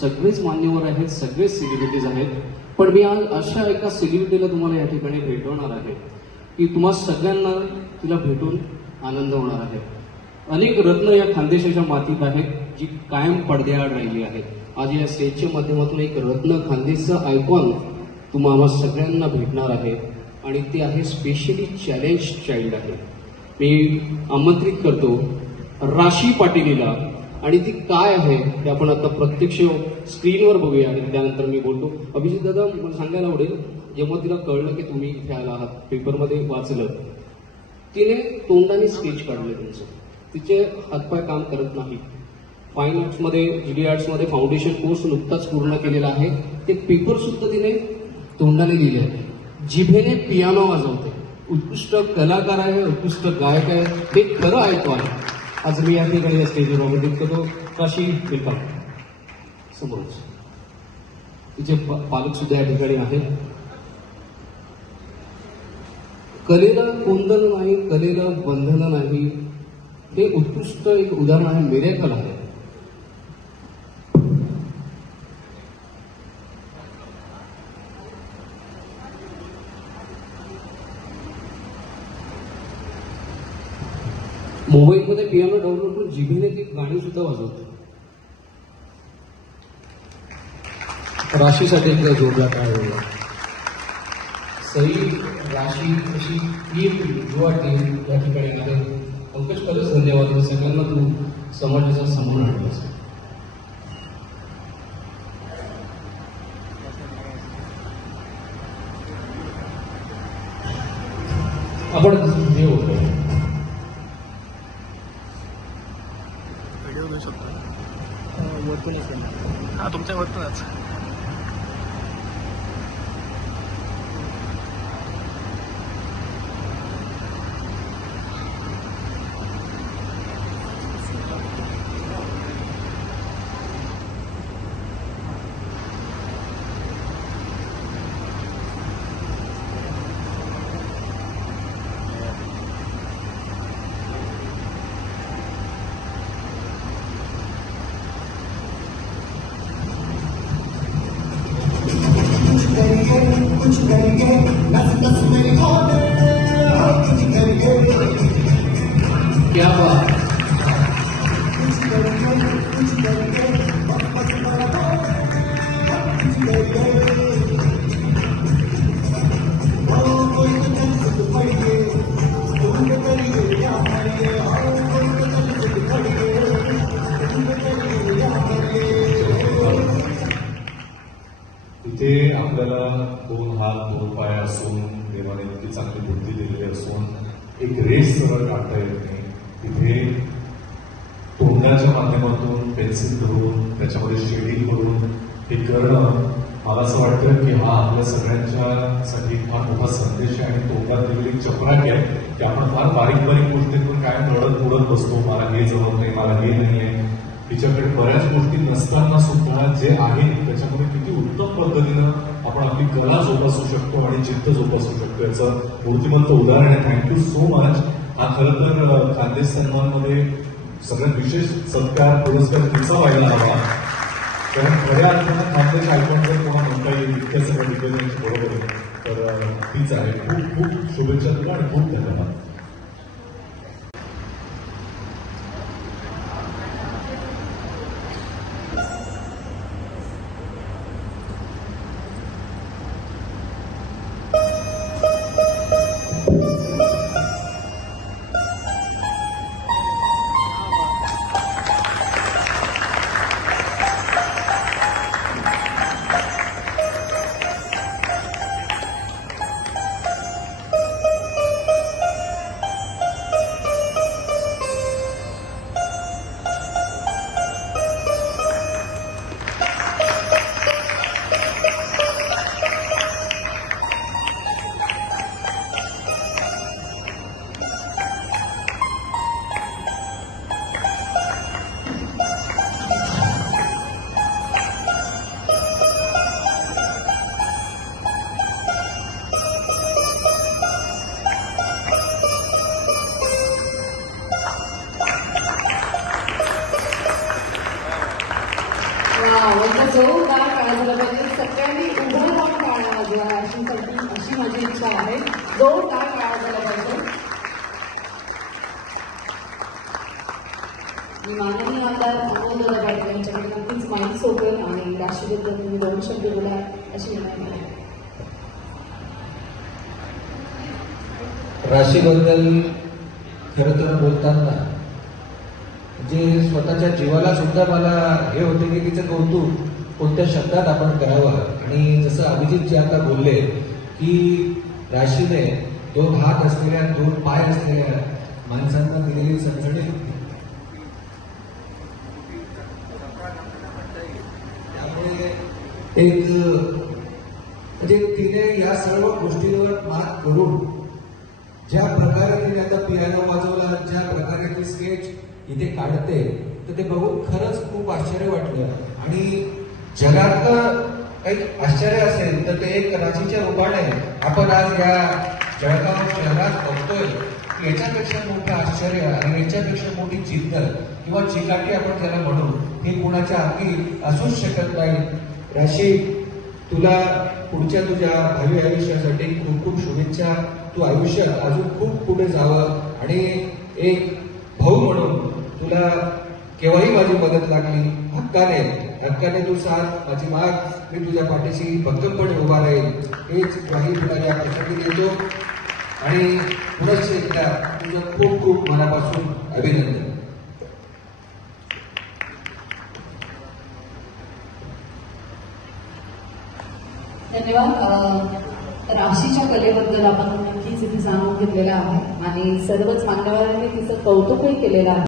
सगळेच मान्यवर आहेत, सगळेच सेलिब्रिटीज आहेत. पण मी आज अशा एका सेलिब्रिटीला तुम्हाला या ठिकाणी भेटवणार आहे की तुम्हा सगळ्यांना तिला भेटून आनंद होणार आहे. अनेक रत्न या खानदेशाच्या मातीत आहेत जी कायम पडद्याआड राहिली आहेत. आज या स्टेजच्या माध्यमातून एक रत्न खानदेशचा आयकॉन तुम्हाला सगळ्यांना भेटणार आहे आणि ते आहे स्पेशली चॅलेंज चाइल्ड आहे. मी आमंत्रित करतो राशी पाटीलीला आणि ती काय आहे ते आपण आता प्रत्यक्ष स्क्रीनवर बघूया आणि त्यानंतर मी बोलतो. अभिजित दादा, मला सांगायला आवडेल, जेव्हा तिला कळलं की तुम्ही इथे आला आहात, पेपरमध्ये वाचलं, तिने तोंडाने स्केच काढले तुमचं. तिचे हातपाय काम करत नाही. फाईन आर्ट्समध्ये, जीडी आर्ट्समध्ये फाउंडेशन कोर्स नुकताच पूर्ण केलेला आहे. ते पेपर सुद्धा तिने तोंडाने लिहिले आहे. जिभेने पियानो वाजवते, उत्कृष्ट कलाकार आहे, उत्कृष्ट गायक आहे, ते खरं ऐकू आहे. आज मी या ठिकाणी या स्टेजवर आमंत्रित करतो राशी वेलकम. समोरच तिचे पालक सुद्धा या ठिकाणी आहेत. कलेला कोंदण नाही, कलेला बंधन नाही, हे उत्कृष्ट एक उदाहरण आहे, मिरेकल आहे. मोबाईलमध्ये पियानो डाउनलोड करून जिभेने ती गाणी सुद्धा वाजवते. राशीसाठी एकदा जोडला काय होईल. सई, राशी अशी टीम, युवा टीम या ठिकाणी आहे. पंकज, खरंच धन्यवाद. सगळ्यांना तू समाजाचा सन्मान आणलास. आपण हे होतो व्हिडिओ घेऊ शकतो वरतून येते ना. हा, तुमच्या वरतूनच. कुछ करिए नस नस में होने कुछ करिए. क्या बात. कुछ करिए वापस बढ़ो कुछ करिए. ओ कोई तो चल से पड़िए तुम करिए क्या करिए. ओ कोई तो चल से पड़िए तुम करिए क्या करिए. इथे आपल्याला दोन हात दोन पाय असून, देवाने इतकी चांगली बुद्धी दिलेली असून एक रेस सरळ काढता येत नाही. तिथे तोंडाच्या माध्यमातून पेन्सिल धरून त्याच्यामध्ये शेडिंग करून हे करणं, मला असं वाटतं की हा आपल्या सगळ्यांच्यासाठी फार मोठा संदेश आहे. आणि तोंडात दिलेली चपराक आहे की आपण फार बारीक बारीक गोष्टीतून कायम रडत उडत बसतो. मला हे जमत नाही, मला हे नाही आहे. तिच्याकडे बऱ्याच गोष्टी नसताना सुद्धा जे आहे त्याच्यामध्ये किती उत्तम पद्धतीनं आपण आपली कला जोपासू शकतो आणि जिद्द जोपासू शकतो, याचं मूर्तिमंत उदाहरण आहे. Thank you so much. हा खरं तर खानदेश सन्मानमध्ये सगळ्यात विशेष सत्कार पुरस्कार तिचा व्हायला हवा. कारण खऱ्या अर्थानं खानदेश आयकॉन जर कोणा म्हणता येईल इतक्या सगळ्या दिग्गजांची बरोबर आहे तर तीच आहे. खूप खूप शुभेच्छा तुला आणि खूप धन्यवाद. आता जोरदार काळ झाला पाहिजे, सगळ्यांनी उभं राहून काढा वाजवा अशी माझी इच्छा आहे. जोरदार काळ झाला पाहिजे. मी माननीय आमदार अमोलदादा पाटील यांच्याकडे नक्कीच माहिती सोपेल आणि राशीबद्दल तुम्ही 2 शब्द बोला अशी विनंती आहे. राशीबद्दल खरं तर बोलताना जे स्वतःच्या जीवाला सुद्धा मला हे होते की तिचं कौतुक कोणत्या शब्दात आपण करावं. आणि जसं अभिजित जे आता बोलले की राशीने 2 हात असलेल्या 2 पाय असलेल्या माणसांना दिलेली संजणी, त्यामुळे एक म्हणजे तिने या सर्व गोष्टींवर मात करून ज्या प्रकारे तिने आता पियानो वाजवला, ज्या प्रकारे ती स्केच इथे काढते, तर ते बघून खरंच खूप आश्चर्य वाटलं. आणि जगातलं एक आश्चर्य असेल तर ते एक राशीच्या रूपाने आपण आज या जळगाव शहरात बघतोय. याच्यापेक्षा मोठं आश्चर्य आणि याच्यापेक्षा मोठी जिद्द किंवा चिकाटी आपण त्याला म्हणू, हे कुणाच्या हाती असूच शकत नाही. राशी, तुला पुढच्या तुझ्या भावी आयुष्यासाठी खूप खूप शुभेच्छा. तू आयुष्यात अजून खूप पुढे जावं आणि एक भाऊ म्हणून तुला केव्हाही माझी मदत लागली हक्काने तू साथ माझी माग, मी तुझ्या पाठीशी भक्कमपणे उभा राहील, हेच ग्वाही तुला या प्रसंगी देतो. आणि पुढेच एकदा तुझं खूप खूप मनापासून अभिनंदन. धन्यवाद. राशीच्या कलेबद्दल आपण नक्कीच इथे जाणून घेतलेलं आहे आणि सर्वच मान्यवरांनी तिचं कौतुकही केलेलं आहे.